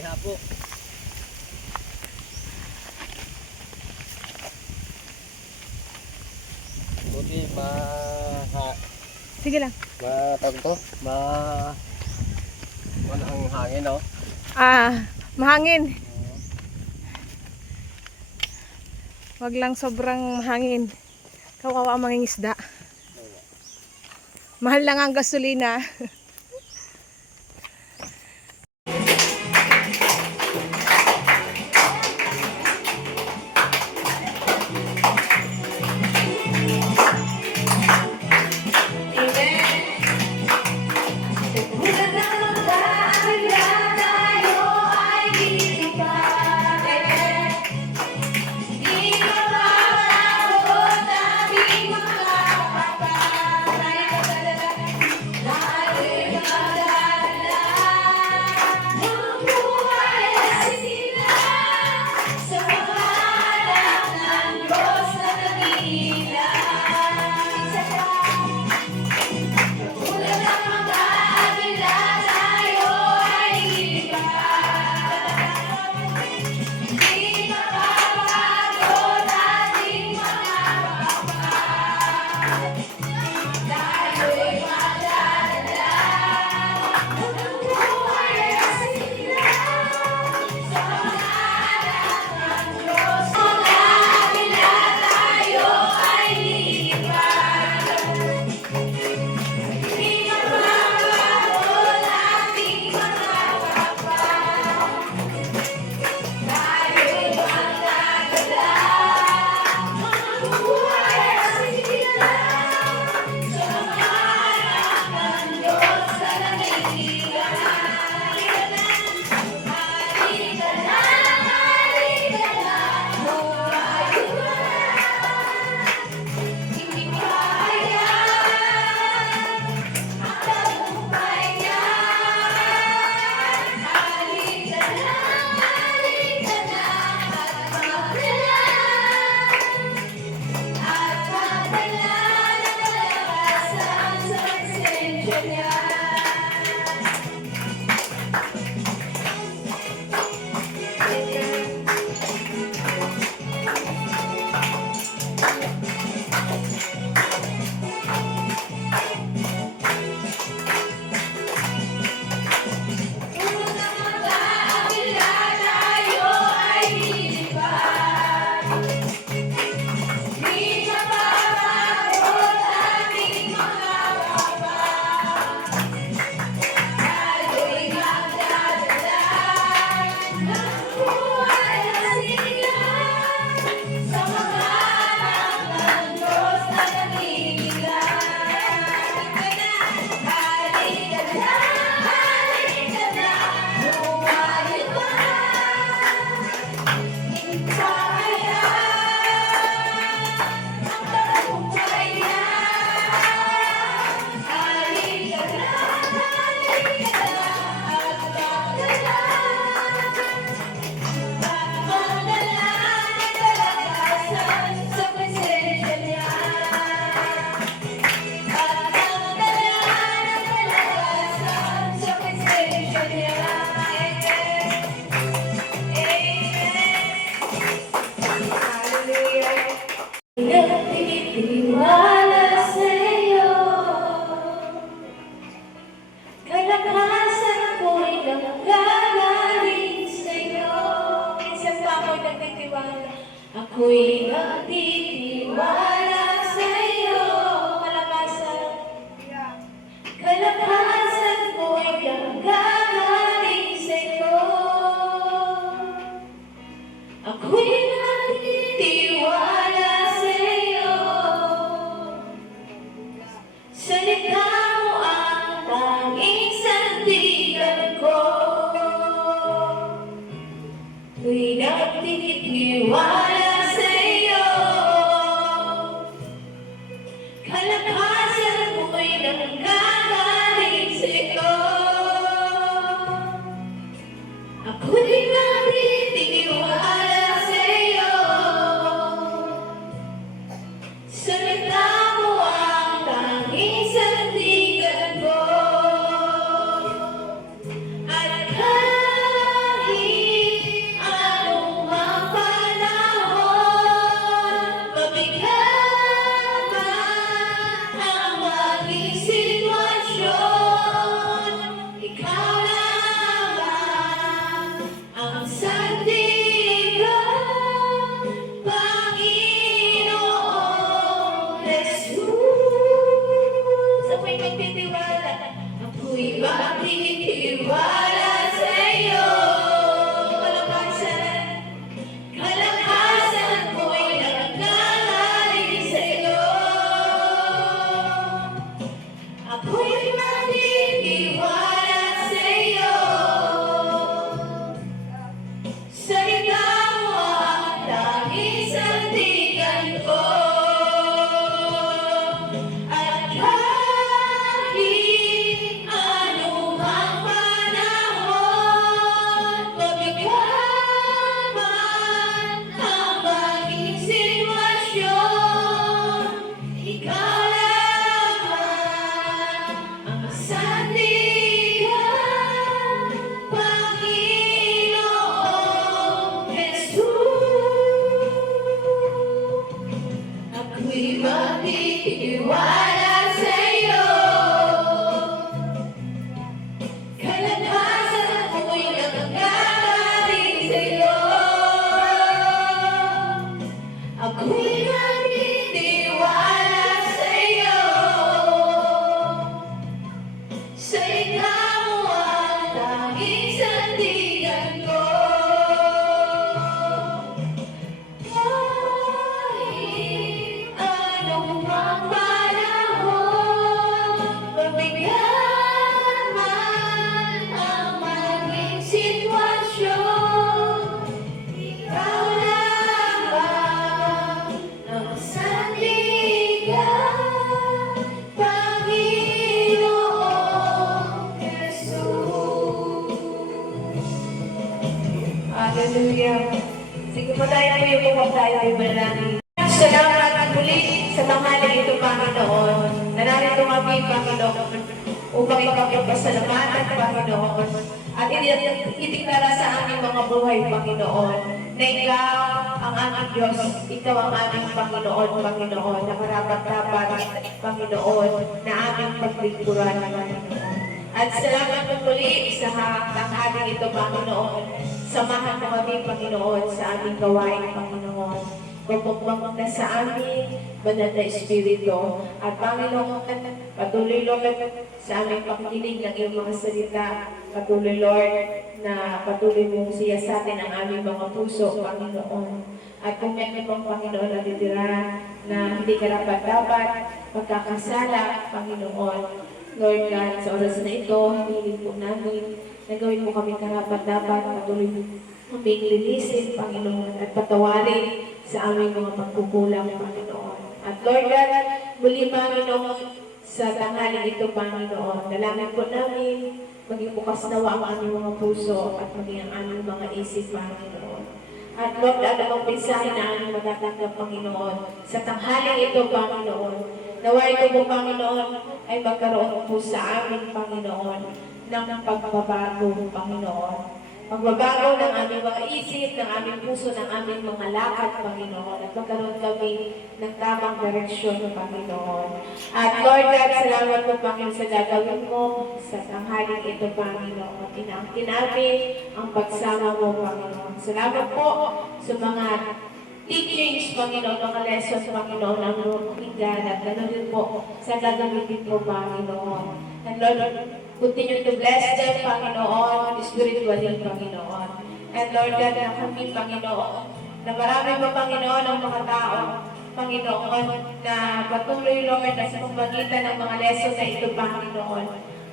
Paliha po. Buti Sige lang. wala ang hangin, no? Mahangin. Wag lang sobrang mahangin. Kawawa ang mangingisda. Mahal lang ang gasolina. Ako'y nagtitiwala sa'yo. Kalakasan, kalakasan ko'y gagaling sa'yo. Ako'y nagtitiwala sa'yo. Salita mo ang tanging sandigan ko. Ako'y nagtitiwala sa'yo. Kalakasan mo'y nanggagaling di magtitiwala sa'yo. Kalakasan ako'y nakakagaling sa'yo. Ako'y nagtitiwala sa'yo. Sa ikaw ang tanging sandigan ko. Kahit anong mang panahon, mabigat man ang maging sitwasyon, ikaw lamang ang sandigan, Panginoong Jesus. Hallelujah. Sige po tayo kung tayo ay manalangin. Salamat muli sa tanghali ito, Panginoon. Na narito kami, Panginoon, upang ipagpasalamatan, Panginoon. At itiklara sa aming mga buhay, Panginoon, na Ikaw ang aming Diyos, Ikaw ang aming Panginoon, Panginoon, na karapat-dapat, Panginoon, na aming paglingkuran, Panginoon. At salamat po muli sa tanghali ito, Panginoon. Samahan mo kami, Panginoon, sa aming gawain, Panginoon. Pagpagpag na sa amin, banal na Espiritu. At Panginoon, patuloy, Lord, sa aming pakikinig ng iyong mga salita. Patuloy, Lord, na patuloy mong siyasatin ang aming mga puso, Panginoon. At kung may pang Panginoon na titira na hindi karapat-dapat, magkakasala, Panginoon. Lord God, sa oras na ito, hiling po namin na gawin mo kami karapat-dapat, patuloy kaming linisin, Panginoon, at patawarin sa aming mga pagkukulang, Panginoon. At Lord God, muli, Panginoon, sa tanghaling ito, Panginoon, dalangin po namin, maging bukas nawa ang aming mga puso at maging ang aming mga isip, Panginoon. At Lord, anumang mensahe na aming matatanggap, Panginoon, sa tanghaling ito, Panginoon, naway ko po, Panginoon, ay magkaroon po sa amin, Panginoon, ng pagbabago, Panginoon. Pagbabago ng aming mga isip, ng aming puso, ng aming mga lakad, Panginoon. At magkaroon kami ng tamang direksyon, Panginoon. At Lord God, salamat po, Panginoon, sa gagawin mo sa tanghaling ito, Panginoon. Inaangkin namin ang pagsama mo, Panginoon. Salamat po sa mga teachings, Panginoon, mga lessons, Panginoon, ang pakinggan at ganoon din po sa gagamitin mo, Panginoon. And Lord, continue to bless them, Panginoon, spiritually, Panginoon. And Lord God, na kami, Panginoon, na marami pa, Panginoon, ang mga tao, Panginoon, na patuloy, Lord, na sa pamagitan ng mga lesson na ito, Panginoon,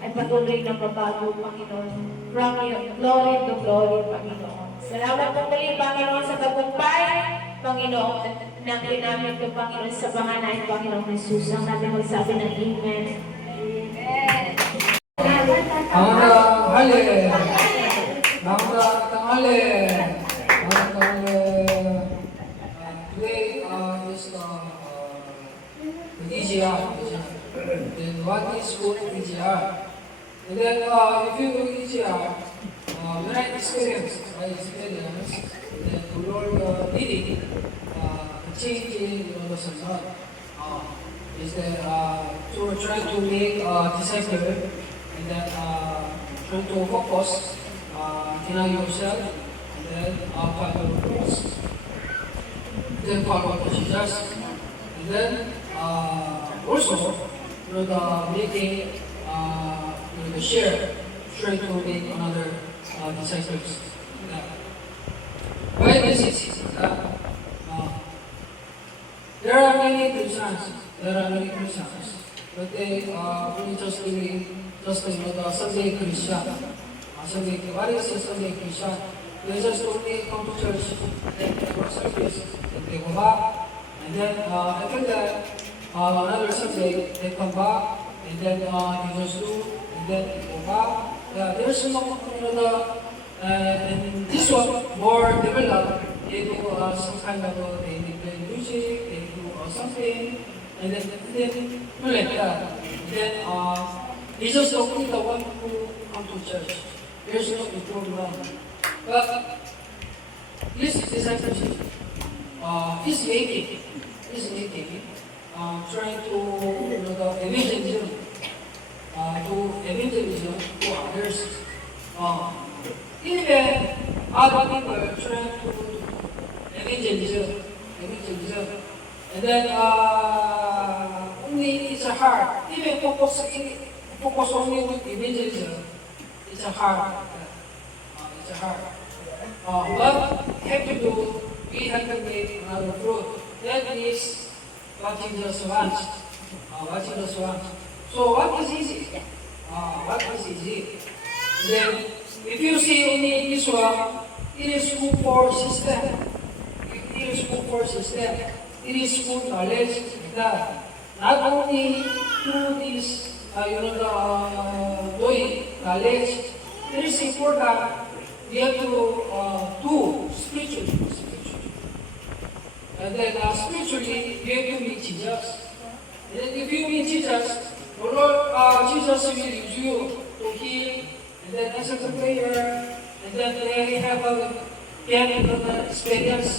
ay patuloy na mabago, Panginoon. From glory to glory, Panginoon. Salamat po muli, Panginoon, sa tagumpay, Panginoon, nang ginamit ko, Panginoon, sa pangalan, Panginoon Jesus. Ang natin magsabi ng Amen. tanghali. Magandang tanghali. Today is the EGR. Then what is good EGR? And then if you do EGR, when I experience, then the Lord leading, changing the person. Is that to try to make disciple and then try to focus deny yourself and then follow the cross. Then follow the Jesus. And then also the making the share, try to make another disciples. Why this is there are many Christians. But they only just believe the Sunday Christian. What is a Sunday Christian? They just only come to church, then they go service, then they go back, and then after that, another Sunday, they come back, and then they just do, and then they go back. There's no, and this one more developed. They do some kind of they play music, they do something, and then like that. Then it's just only the one who come to church. There's no improvement. But this discipleship is making trying to evangelism, to others. Even other people trying to evangelism, and then only it's a hard. Even focus only with evangelism, it's a hard. It's a hard. What have to do? We have to make another fruit. That is what Jesus wants. So what is easy? What is easy? Then, if you see only this one, it is good for system. It is good for system. It is good knowledge that not only through this, doing knowledge, it is important. We have to do spiritually. And then spiritually, we have to meet Jesus. And then if you meet Jesus, the Lord, Jesus will use you to heal, and then answer the prayer, and then they have an experience.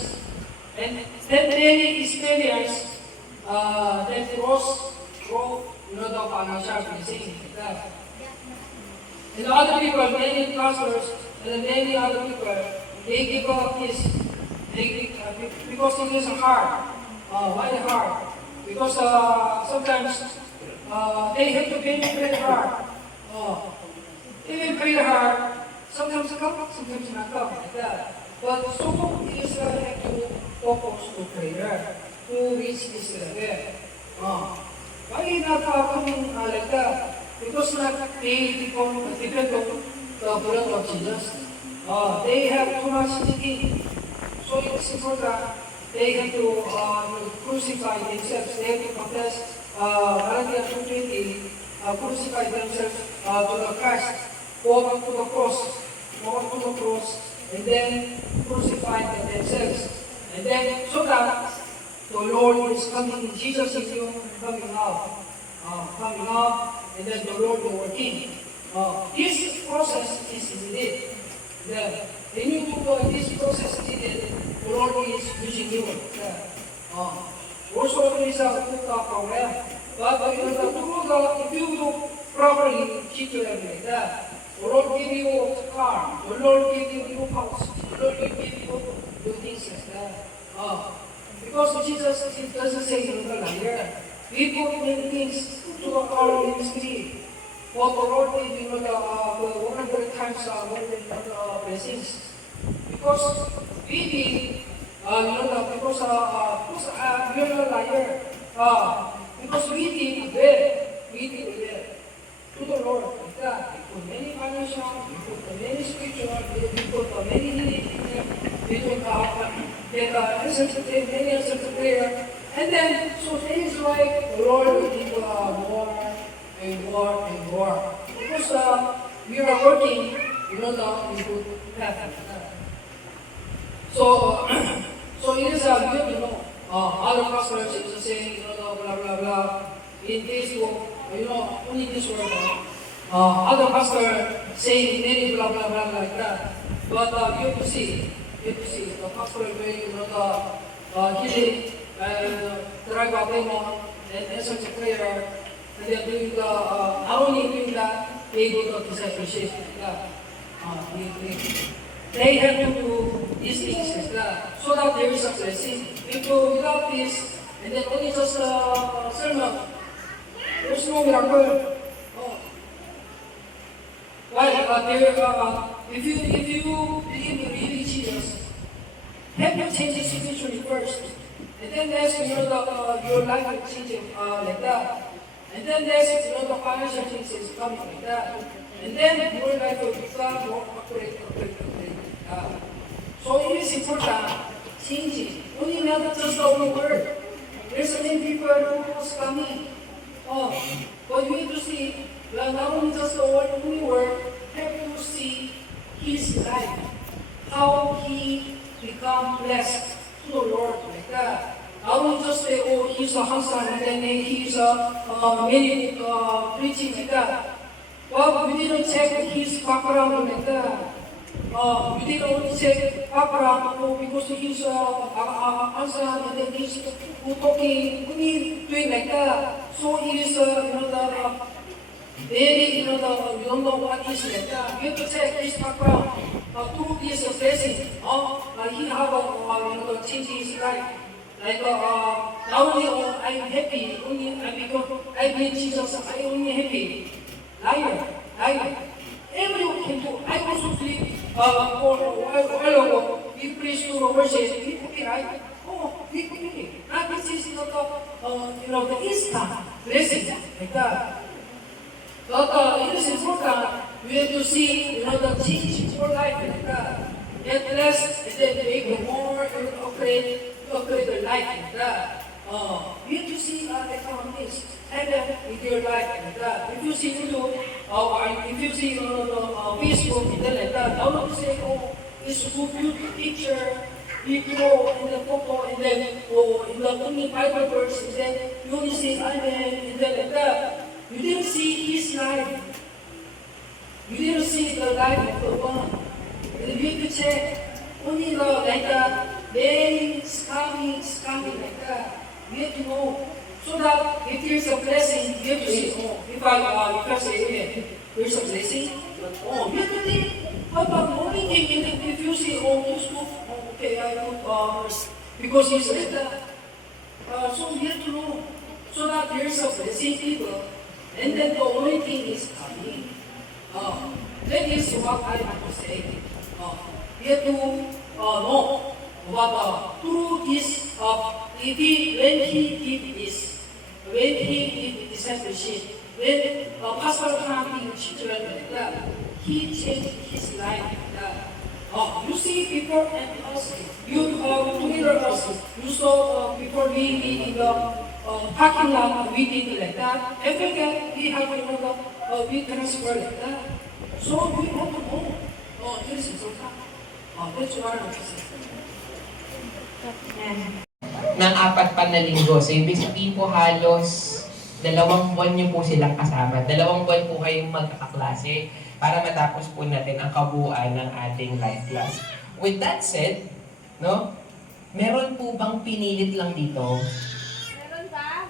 And that daily experience, that grow, the financial blessing. And other people, many pastors, and many other people, they give up this. Because it is hard. Why hard? Because sometimes they have to pray hard. Even pray hard, sometimes come, sometimes not come, like that. But so is have to focus to prayer to reach this level. Why not coming like that? Because not they depend on the blood of Jesus. They have too much to eat. So it's important. They have to crucify themselves. They have to confess Galatians 2:20, crucify themselves to the Christ, go up to the cross, and then crucify themselves. And then so that the Lord is coming, Jesus is coming out, and then the Lord will working. This process is needed. When you do this process needed, the Lord is using you. Also, there is a good program. But if you do properly, keep your like that. The Lord give you a car. The Lord give you a new house. The Lord give you new things like that. Because Jesus doesn't say you're a liar. We put many things to our ministry. But the Lord gave you the 100 times blessings. Because we did, because you're a liar. Because we did well to the Lord. Like that. We put many financial, we put many spiritual, we put many healing, we put many answers to prayer. And then, so things like the Lord will give more and more and more. Because we are working, we put heaven. So it is good to know. Other pastors is saying, blah, blah, blah. In Facebook, only this word. Other pastor saying many blah, blah, blah, like that. But you have to see. The pastor is doing, healing, drive a demon, and answer to prayer. And they're doing not only doing that, they do the discipleship. They have to do these things like that, so that there is a blessing. If you without this, and then only just a sermon, there's no miracle. Why? If you believe really Jesus, have to change it spiritually first. And then there's your life will change like that. And then there's the financial things is coming like that. And then your life will become more accurate. So it is important changing. Only not just the only word. There's many people who is coming. But you have to see, not only just the only word, have to see his life. How he become blessed to the Lord like that. I won't just say, he's a husband and then he's many preaching like that. Well, we didn't check his background like that. we didn't only say Abraham, because he's answer, and then he's talking, only doing like that. So he is, very, we don't know what is like that. We have to say this background, through this blessing, he have, changed his life. Like, not only I'm happy, only because I believe Jesus, I only happy. Liar. Everyone can do. I also believe, for a while ago, we preached to worship, we happy, right? Oh, we happy. Now this is not the instant blessing, like that. But it is important, we have to see, the change for life, like that. Get blessed, and then make more, upgrade their life, like that. You have to see economics and with your life like that. If you see if you see Facebook and then like that, I want to say, it's a good beauty picture, video and the photo and then in the only Bible verse and then you only say amen and then like that. You didn't see his life. You didn't see the life of the one. And you have to check only the like that. Very scummy like that. You have to know. So that if there's a blessing, you have to say, if I say amen, there's a blessing. You have to think, but only thing, if you say, this book, okay, I put, because he's like that. So you have to know. So that there's a blessing, people. And then the only thing is coming. That is what I have to say. You have to know. But through this, when he did this, when he did discipleship, when Pastor Franklin children like that, he changed his life like that. You see before and us, you together us, you saw before we in the parking lot, we did like that. Every day we have we transfer like that. So we have to know. This is okay. That's what I want to say. Ng 4 pa na linggo. So, ibig sabihin po halos 2 buwan nyo po silang kasama. 2 buwan po kayong magkakaklase para matapos po natin ang kabuuan ng ating life class. With that said, no, meron po bang pinilit lang dito? Meron ba?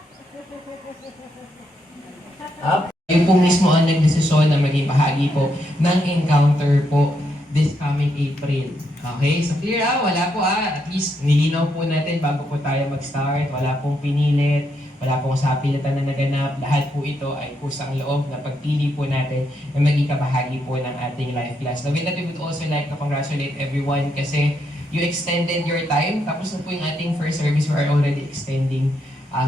Yung po mismo ang nagdesisyon na maging bahagi po ng encounter po this coming April. Okay? So clear wala po at least nilinaw po natin bago po tayo mag-start. Wala pong pinilit, wala pong sapilitan na naganap. Lahat po ito ay pusang loob na pagpili po natin na maging kabahagi po ng ating life class. Now with that, we would also like to congratulate everyone kasi you extended your time. Tapos na po yung ating first service, we are already extending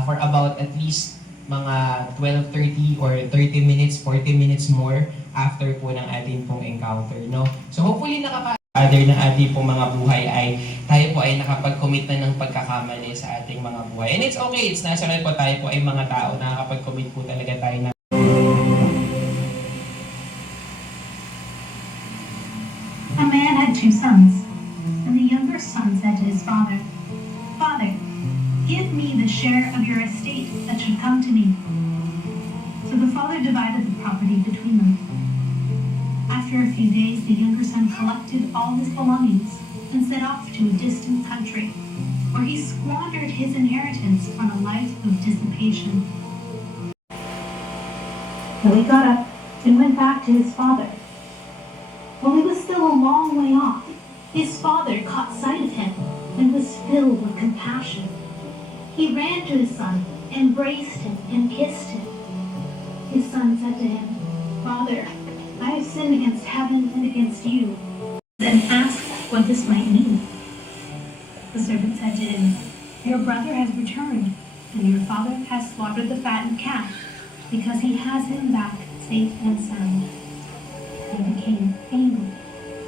for about at least mga 12:30 or 30 minutes, 40 minutes more after po ng ating pong encounter, no? So hopefully other ng ating pong mga buhay ay tayo po ay nakapag-commit na ng pagkakamali sa ating mga buhay. And it's okay, it's natural po, tayo po ay mga tao na nakakapag-commit po talaga tayo na A man had 2 sons, and the younger son said to his father, "Father, give me the share of your estate that should come to me." So the father divided the property between them. After a few days, the younger son collected all his belongings and set off to a distant country, where he squandered his inheritance on a life of dissipation. So he got up and went back to his father. While he was still a long way off, his father caught sight of him and was filled with compassion. He ran to his son, embraced him, and kissed him. His son said to him, "Father, I have sinned against heaven and against you," and asked what this might mean. The servant said to him, "Your brother has returned, and your father has slaughtered the fattened calf, because he has him back safe and sound." He became angry,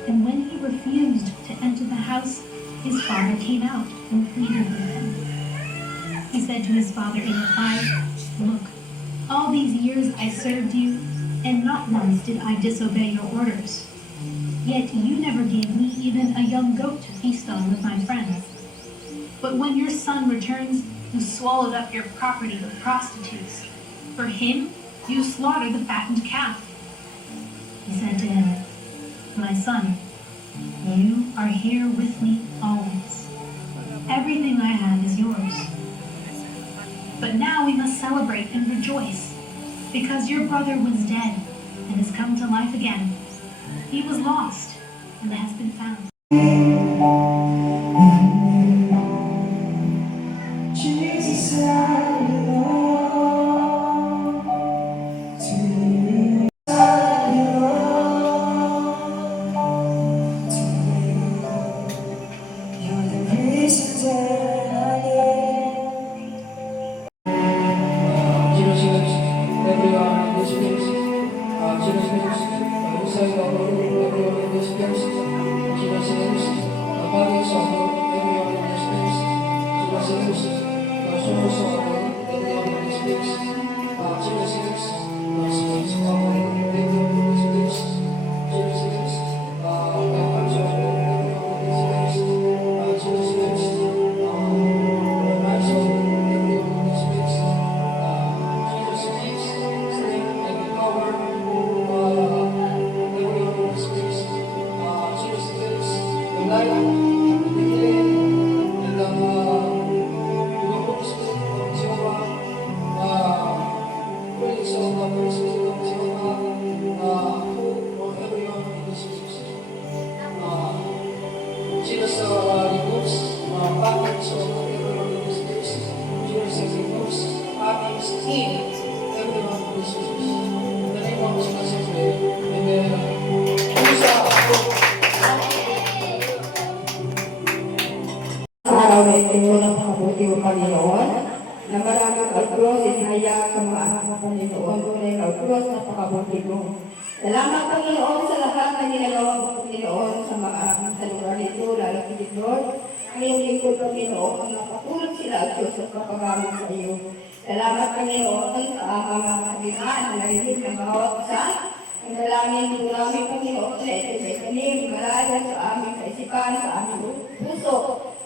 and when he refused to enter the house, his father came out and pleaded with him. He said to his father in reply, "Look, all these years I served you, and not once did I disobey your orders. Yet you never gave me even a young goat to feast on with my friends. But when your son returns, you swallowed up your property with prostitutes. For him, you slaughtered the fattened calf." He said to him, "My son, You are here with me always. Everything I have is yours. But now we must celebrate and rejoice, because your brother was dead and has come to life again. He was lost and has been found. Jesus, everyone in this place. Jesus, inside the world, everyone in this place. Jesus, the bodies of everyone in this place. Jesus, the souls of everyone in this place. Jesus, the spirits of everyone in this place. Jesus, the weapons of everyone in this place. Jesus, the minds of everyone in this place. Jesus gives strength and power everyone in this place. Jesus gives the life, the healing, and the purposes of Jehovah. Praise of the purposes of Jehovah. Hope for everyone in this place. Jesus removes bondage of everyone in this place. Jesus removes bondage in everyone in this place. In the name of Jesus, I pray. Amen. Pusa ako. Sa araw na ito ng pakabuti o Panginoon, na maraming kalkros, inihaya ka mga anak ng Panginoon, tunay kalkros na pakabuti mo. Salamat Panginoon sa lahat na ginagawa mo Panginoon sa mga anak sa lugar nito, lalo kit Lord, ang iyong lingkod Panginoon, ang napatulog sila at Diyos at kapagamit sa iyo. Salamat Panginoon sa mga kabihan na narinig ng bawat isa. Ang dalangin mo namin Panginoon na ito may kanim, malayan sa aming kaisipan, sa aming puso.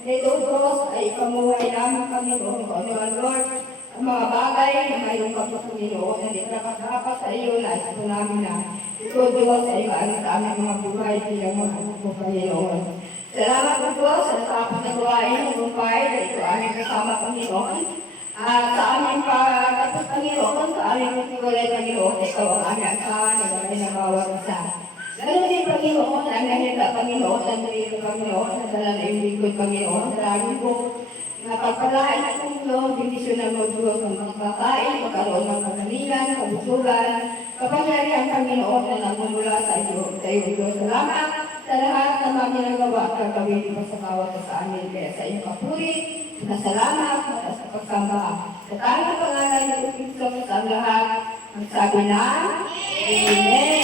Ito, Diyos, ay kamuhay namin Panginoon, Panginoon Lord, ang mga bagay na mayroong Panginoon na di nakakapas sa iyo na ito namin na. Ito, Diyos, ay maano sa aming mga buhay bilang mga anak mo, Panginoon. Salamat po Diyos sa natapos na gawain ng bumpay na ito aming kasama, Panginoon. At sa aming pagkatapos, Panginoon, sa aming pagkigulay, Panginoon, ikaw ang aming asahan na gawin ng bawat isa. Ganun din, Panginoon, ang nahita, Panginoon, ang nahita, Panginoon, ang dala na yung lingkod, Panginoon, dalangin ko, napagpalain ang Panginoon, bindisyon ng Lord Diyos, ng pagkakain, magkaroon ng kagalingan, kabusugan, kapangyarihan, Panginoon, na nagmumula sa iyo, Diyos. Salamat sa lahat ng mga ginagawa at gagawin mo sa bawat sa amin, kaya sa iyong kapuri, na salamat at sa pagsamba. Sa tangang pangalan ng Kristo sa lahat, magsabi na, Amen.